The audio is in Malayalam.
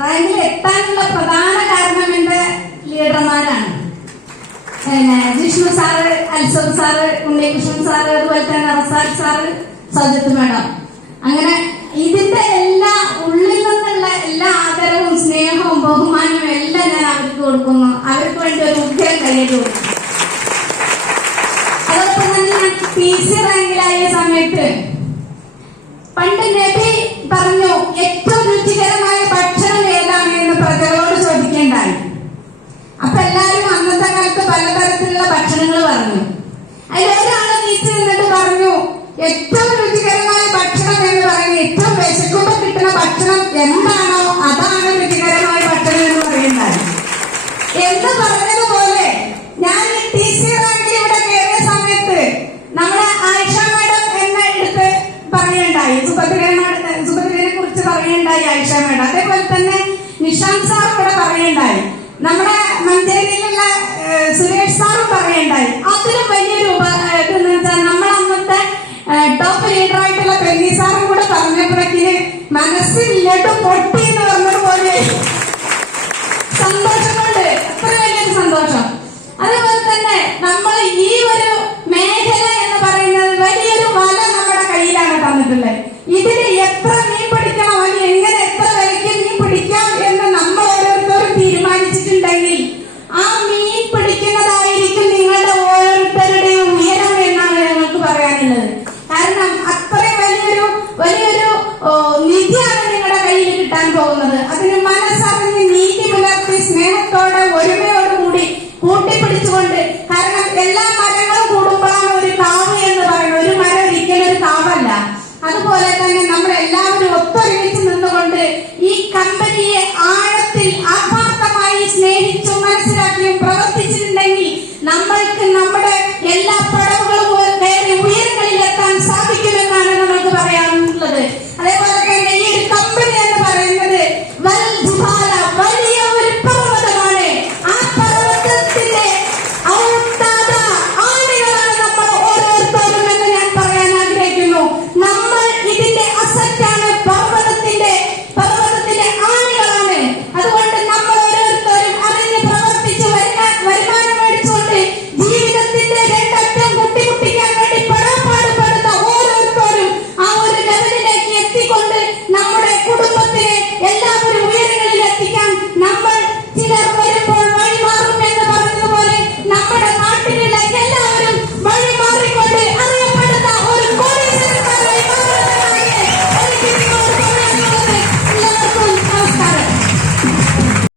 റാങ്കിൽ എത്താനുള്ള പ്രധാന കാരണം എന്റെ ലീഡർമാരാണ്. Jishnu sir, Alsar sir, Unnikrishnan sir, അതുപോലെ തന്നെ റസാഖ് സാറ്, സജിത്ത് മേഡം. അങ്ങനെ ഇതിന്റെ എല്ലാ ഉള്ളിൽ നിന്നുള്ള എല്ലാ ആദരവും സ്നേഹവും ബഹുമാനവും എല്ലാം ഞാൻ അവർക്ക് കൊടുക്കുന്നു. അവർക്ക് വേണ്ടി ഒരു ഉഗ്രം കയ്യേറ്റ് കൊടുക്കും. അതോടൊപ്പം തന്നെ ഞാൻ PC റാങ്കിലായ സമയത്ത് പണ്ട് നബി പറഞ്ഞു ഏറ്റവും രുചികരമായ ഭക്ഷണം ഏതാണ് എന്ന് പ്രജകളോട് ചോദിക്കേണ്ടായി. അപ്പൊ എല്ലാവരും അന്നത്തെ കാലത്ത് പലതരത്തിലുള്ള ഭക്ഷണങ്ങൾ പറഞ്ഞു. അതിലൊരാള് നീച്ചു നിന്നിട്ട് പറഞ്ഞു ഏറ്റവും രുചികരമായ ഭക്ഷണം എന്ന് പറയുന്നത് ഏറ്റവും വിശക്കുമ്പോ കിട്ടുന്ന ഭക്ഷണം എന്താണോ അതാണ് രുചികരമായ ഭക്ഷണം എന്ന് പറയുന്നത്. എന്ന് പറഞ്ഞതുപോലെ ഞാൻ TC റാങ്കിൽ ഇവിടെ കയറിയ സമയത്ത് നമ്മളെ ആയിഷ മേഡം എന്നെ എടുത്ത് പറയുണ്ടായി, സുഭദ്രനെ കുറിച്ച് പറയുണ്ടായി ആയിഷ മേഡം. അതേപോലെ തന്നെ നിഷാന്ത് സാർ ഇവിടെ പറയുണ്ടായി, നമ്മുടെ മഞ്ചേരിയിലുള്ള സുരേഷ് സാറും പറയുണ്ടായി. അതിലും വലിയൊരു ഇതെന്ന് വെച്ചാൽ നമ്മൾ അന്നത്തെ ടോപ്പ് ലീഡറായിട്ടുള്ള പെന്നി സാറും കൂടെ പറഞ്ഞപ്പോഴേക്കിന് മനസ്സിൽ ലഡു പൊട്ടി എന്ന് പറഞ്ഞതുപോലെ സന്തോഷം കൊണ്ട് അത്ര വലിയൊരു സന്തോഷം. അതുപോലെ തന്നെ നമ്മൾ ഈ ഒരു മേഖല എന്ന് പറയുന്നത് വലിയൊരു വല നമ്മുടെ കയ്യിലാണ് തന്നിട്ടുള്ളത്. ഇതിന്